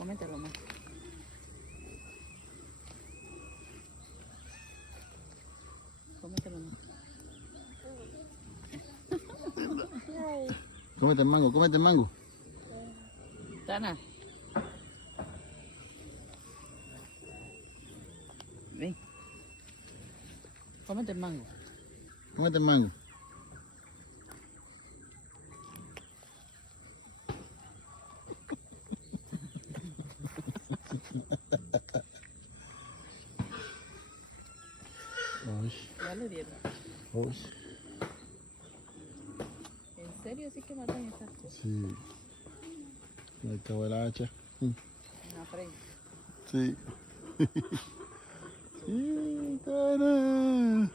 Cómetelo más. Cómetelo más. Cómete el mango, cómete el mango. Tana. Ven. Cómete el mango. Cómete el mango. Uy, Ya le dieron. uy, ¿En serio sí que matan esas cosas? sí. Me acabó el hacha. En la frente. Sí. Sí, Tana.